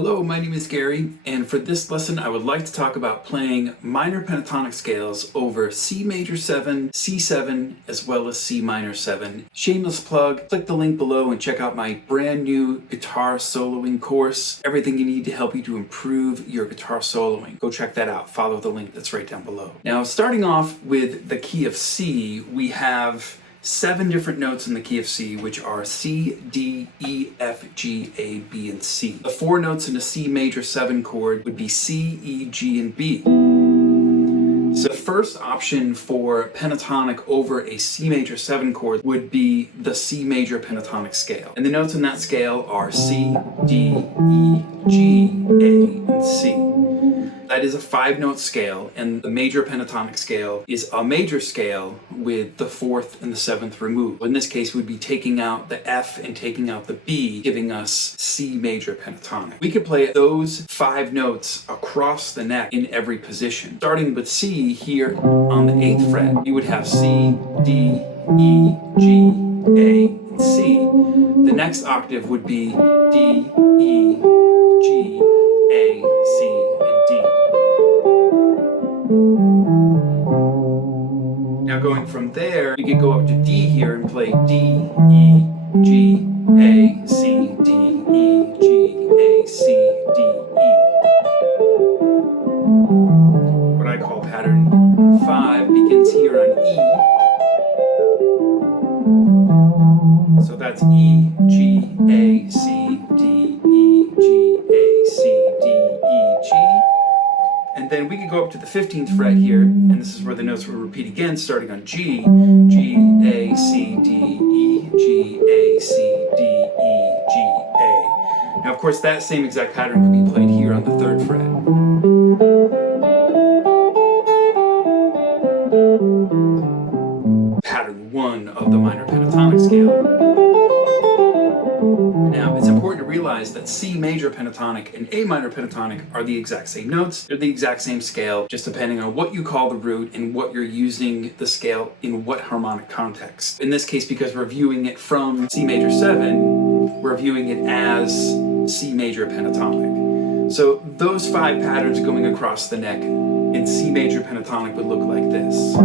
Hello, my name is Gary, and for this lesson I would like to talk about playing minor pentatonic scales over C major 7, C7, as well as C minor 7. Shameless plug, click the link below and check out my brand new guitar soloing course. Everything you need to help you to improve your guitar soloing. Go check that out. Follow the link that's right down below. Now, starting off with the key of C, we have 7 different notes in the key of C, which are C, D, E, F, G, A, B, and C. The 4 notes in a C major 7 chord would be C, E, G, and B. So the first option for pentatonic over a C major 7 chord would be the C major pentatonic scale. And the notes in that scale are C, D, E, G, A, and C. That is a 5-note scale, and the major pentatonic scale is a major scale with the 4th and the 7th removed. In this case, we'd be taking out the F and taking out the B, giving us C major pentatonic. We could play those 5 notes across the neck in every position. Starting with C here on the 8th fret, you would have C, D, E, G, A, and C. The next octave would be D, E, G, A, C, and D. Now going from there, we could go up to D here and play D, E, G, A, C, D, E, G, A, C, D, E. What I call pattern 5 begins here on E. So that's E, G, A, C, D, E, G, A, C, D, E, G. And then we could go up to the 15th fret here, and this is where the notes will repeat again, starting on G. G, A, C, D, E, G, A, C, D, E, G, A. Now, of course, that same exact pattern could be played here on the 3rd fret. Pattern 1 of the minor pentatonic scale. Now, it's important to realize that C major pentatonic and A minor pentatonic are the exact same notes. They're the exact same scale, just depending on what you call the root and what you're using the scale in what harmonic context. In this case, because we're viewing it from C major 7, we're viewing it as C major pentatonic. So those 5 patterns going across the neck in C major pentatonic would look like this.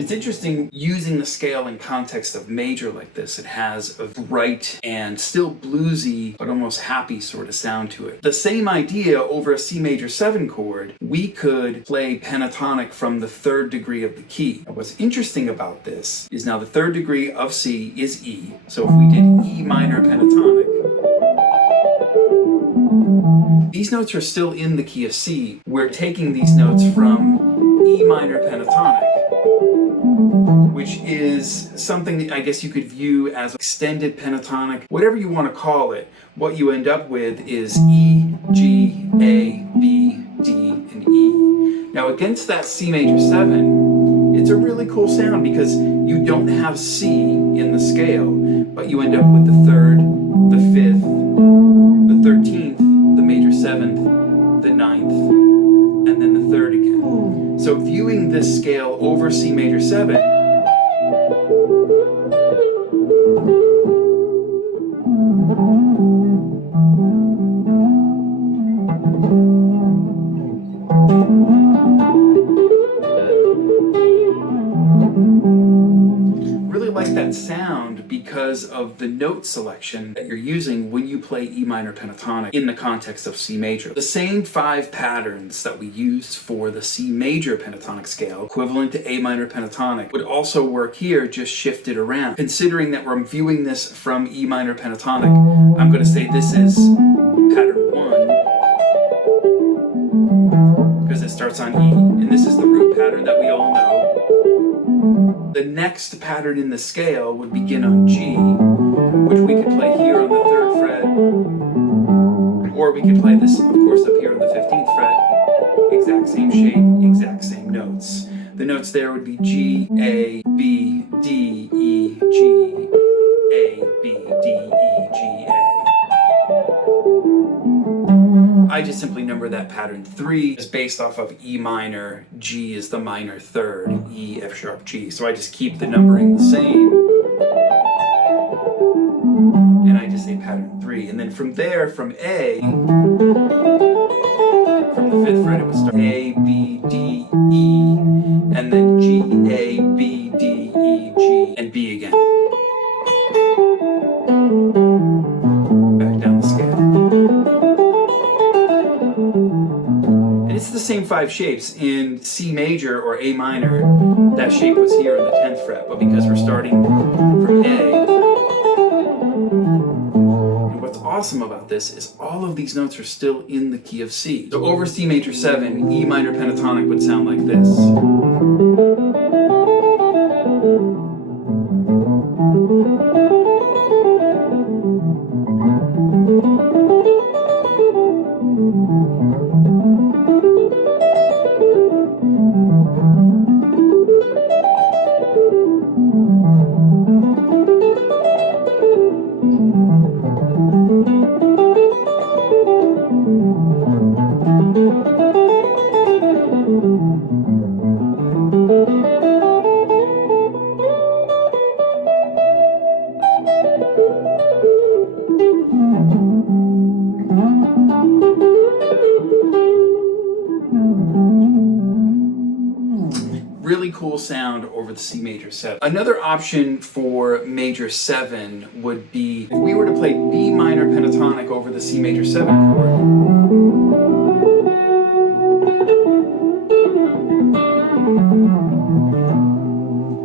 It's interesting using the scale in context of major like this. It has a bright and still bluesy but almost happy sort of sound to it. The same idea over a C major 7 chord, we could play pentatonic from the 3rd degree of the key. Now, what's interesting about this is now the 3rd degree of C is E. So if we did E minor pentatonic, these notes are still in the key of C. We're taking these notes from E minor pentatonic, which is something that I guess you could view as extended pentatonic, whatever you want to call it. What you end up with is E, G, A, B, D, and E. Now against that C major 7, it's a really cool sound because you don't have C in the scale, but you end up with the 3rd, the 5th, the 13th, the major 7th, the 9th, and then the 3rd again. So viewing this scale over C major 7, really like that sound because of the note selection that you're using when you play E minor pentatonic in the context of C major. The same 5 patterns that we used for the C major pentatonic scale, equivalent to A minor pentatonic, would also work here, just shifted around. Considering that we're viewing this from E minor pentatonic, I'm going to say this is pattern 1 because it starts on E, and this is the root pattern that we all know. The next pattern in the scale would begin on G, which we could play here on the 3rd fret, or we could play this, of course, up here on the 15th fret. Exact same shape, exact same notes. The notes there would be G, A, B, D, E, G, A, B, D, E, G, A. I just simply number that pattern 3 is based off of E minor, G is the minor 3rd, E, F sharp, G. So I just keep the numbering the same, and I just say pattern 3. And then from there, from A, from the 5th fret, it would start A, B, D, E, and then G, A, B, D, E, G, and B again. Back down the scale. And it's the same 5 shapes. In C major or A minor, that shape was here on the 10th fret, but because we're starting from A, awesome about this is all of these notes are still in the key of C. So over C major 7, E minor pentatonic would sound like this. Really cool sound over the C major 7. Another option for major 7 would be if we were to play B minor pentatonic over the C major 7 chord.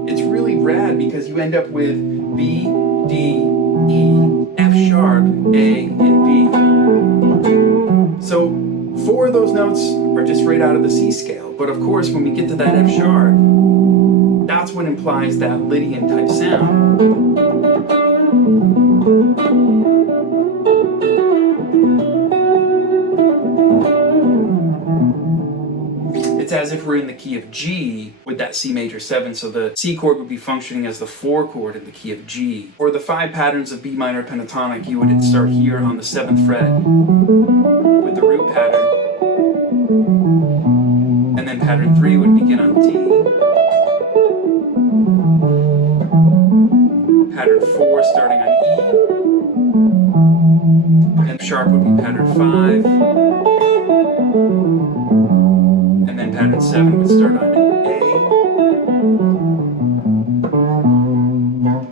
It's really rad because you end up with B, D, E, F sharp, A, and B. So 4 of those notes are just right out of the C scale, but of course when we get to that F sharp, that's what implies that Lydian type sound. It's as if we're in the key of G with that C major 7, so the C chord would be functioning as the 4 chord in the key of G. For the 5 patterns of B minor pentatonic, you would start here on the 7th fret with the root pattern, and then pattern 3 would begin on D, pattern 4 starting on E, and sharp would be pattern 5, and then pattern 7 would start on A.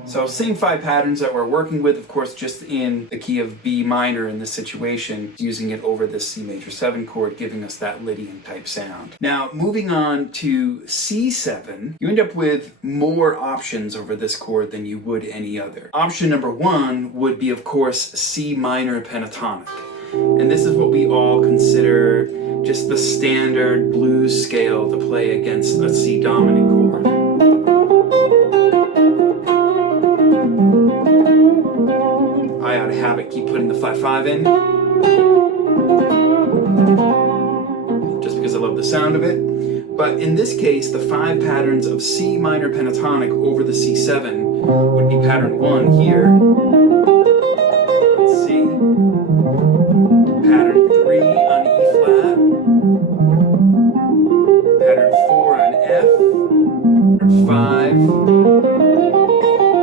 So same 5 patterns that we're working with, of course, just in the key of B minor in this situation, using it over this C major 7 chord, giving us that Lydian type sound. Now, moving on to C7, you end up with more options over this chord than you would any other. Option number 1 would be, of course, C minor pentatonic. And this is what we all consider just the standard blues scale to play against a C dominant chord. I out of habit keep putting the flat 5 in, just because I love the sound of it. But in this case, the 5 patterns of C minor pentatonic over the C7 would be pattern 1 here, on C, pattern 3 on E flat, pattern 4 on F, pattern 5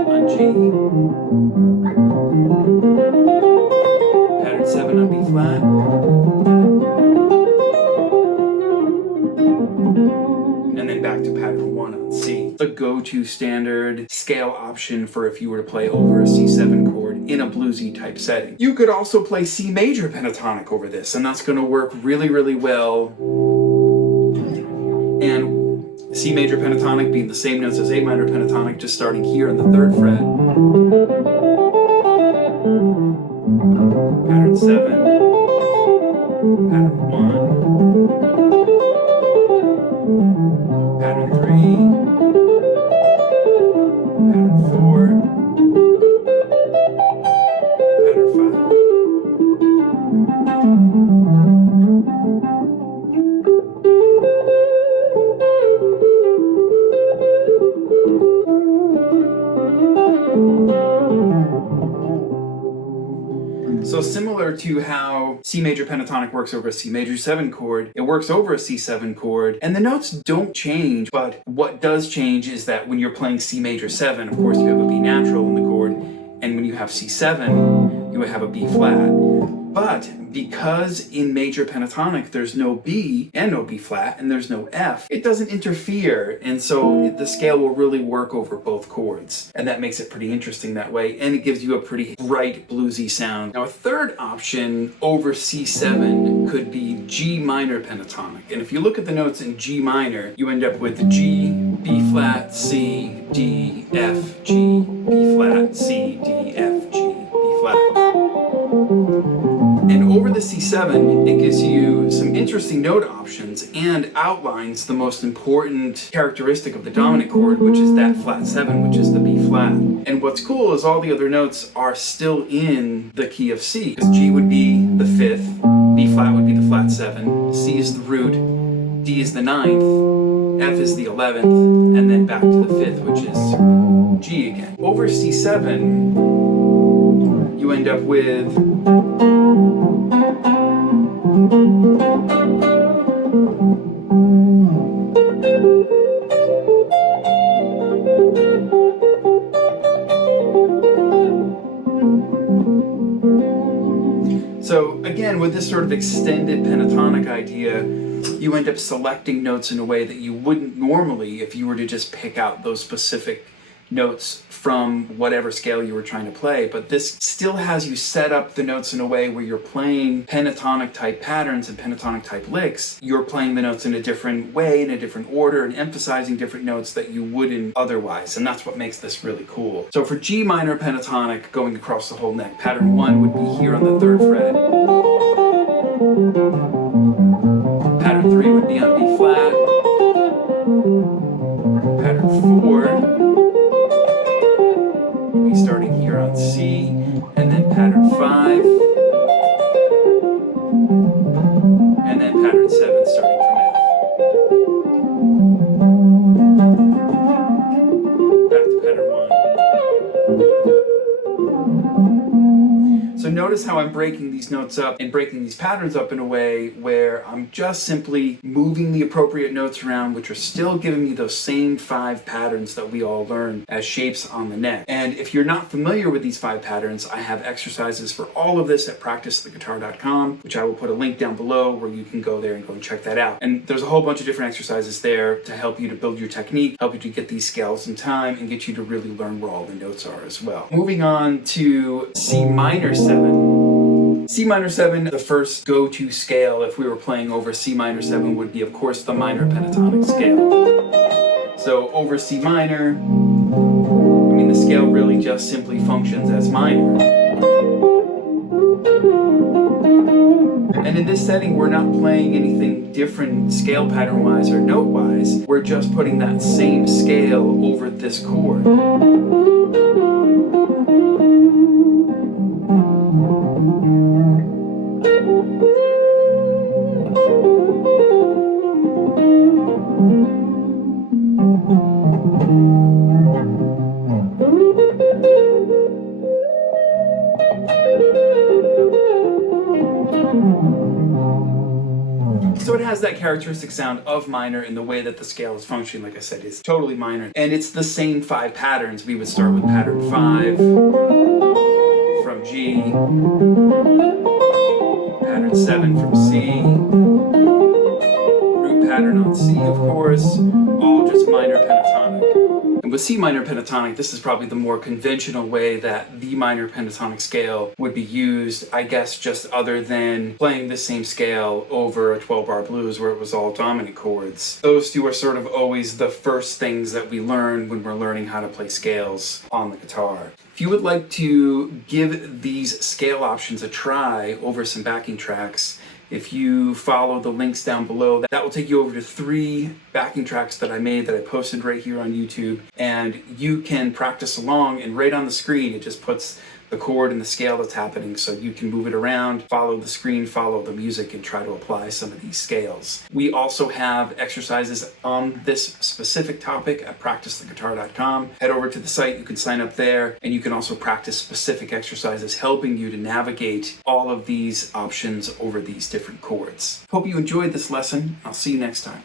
on G, pattern 7 on B flat, and then back to pattern 1 on C. The go-to standard scale option for if you were to play over a C7 chord in a bluesy type setting. You could also play C major pentatonic over this, and that's going to work really, really well. And C major pentatonic being the same notes as A minor pentatonic, just starting here on the 3rd fret. Pattern 7, pattern 1, pattern 3, So similar to how C major pentatonic works over a C major 7 chord, it works over a C7 chord, and the notes don't change, but what does change is that when you're playing C major 7, of course you have a B natural in the chord, and when you have C7, you would have a B flat. But because in major pentatonic there's no B and no B flat and there's no F, it doesn't interfere, and so the scale will really work over both chords, and that makes it pretty interesting that way, and it gives you a pretty bright bluesy sound. Now a third option over C7 could be G minor pentatonic, and if you look at the notes in G minor, you end up with G, B flat, C, D, F, G, B flat, C, D, F, G, B flat. And over the C7, it gives you some interesting note options and outlines the most important characteristic of the dominant chord, which is that flat 7, which is the B flat. And what's cool is all the other notes are still in the key of C, because G would be the 5th, B flat would be the flat 7, C is the root, D is the 9th, F is the 11th, and then back to the 5th, which is G again. Over C7, you end up with so again, with this sort of extended pentatonic idea, you end up selecting notes in a way that you wouldn't normally if you were to just pick out those specific notes from whatever scale you were trying to play, but this still has you set up the notes in a way where you're playing pentatonic type patterns and pentatonic type licks. You're playing the notes in a different way, in a different order, and emphasizing different notes that you wouldn't otherwise, and that's what makes this really cool. So for G minor pentatonic, going across the whole neck, pattern 1 would be here on the 3rd fret. Pattern 3 would be on B flat. Pattern 4 would be starting here on C, and then pattern 5, and then pattern 7 starting from F. Back to pattern 1. So notice how I'm breaking these notes up and breaking these patterns up in a way where I'm just simply moving the appropriate notes around, which are still giving me those same 5 patterns that we all learned as shapes on the neck. And if you're not familiar with these 5 patterns, I have exercises for all of this at practicetheguitar.com, which I will put a link down below where you can go there and go and check that out. And there's a whole bunch of different exercises there to help you to build your technique, help you to get these scales in time, and get you to really learn where all the notes are as well. Moving on to C minor 7. C minor 7, the first go-to scale if we were playing over C minor 7 would be, of course, the minor pentatonic scale. So over C minor, I mean, the scale really just simply functions as minor. And in this setting, we're not playing anything different scale pattern-wise or note-wise. We're just putting that same scale over this chord. So it has that characteristic sound of minor in the way that the scale is functioning, like I said, is totally minor. And it's the same 5 patterns. We would start with pattern 5 from G, pattern 7 from C, root pattern on C, of course, all just minor pentatonic. And with C minor pentatonic, this is probably the more conventional way that the minor pentatonic scale would be used, I guess, just other than playing the same scale over a 12-bar blues where it was all dominant chords. Those two are sort of always the first things that we learn when we're learning how to play scales on the guitar. If you would like to give these scale options a try over some backing tracks, if you follow the links down below, that will take you over to 3 backing tracks that I made that I posted right here on YouTube, and you can practice along, and right on the screen it just puts the chord and the scale that's happening so you can move it around, follow the screen, follow the music, and try to apply some of these scales. We also have exercises on this specific topic at practicetheguitar.com. Head over to the site, you can sign up there, and you can also practice specific exercises helping you to navigate all of these options over these different chords. Hope you enjoyed this lesson. I'll see you next time.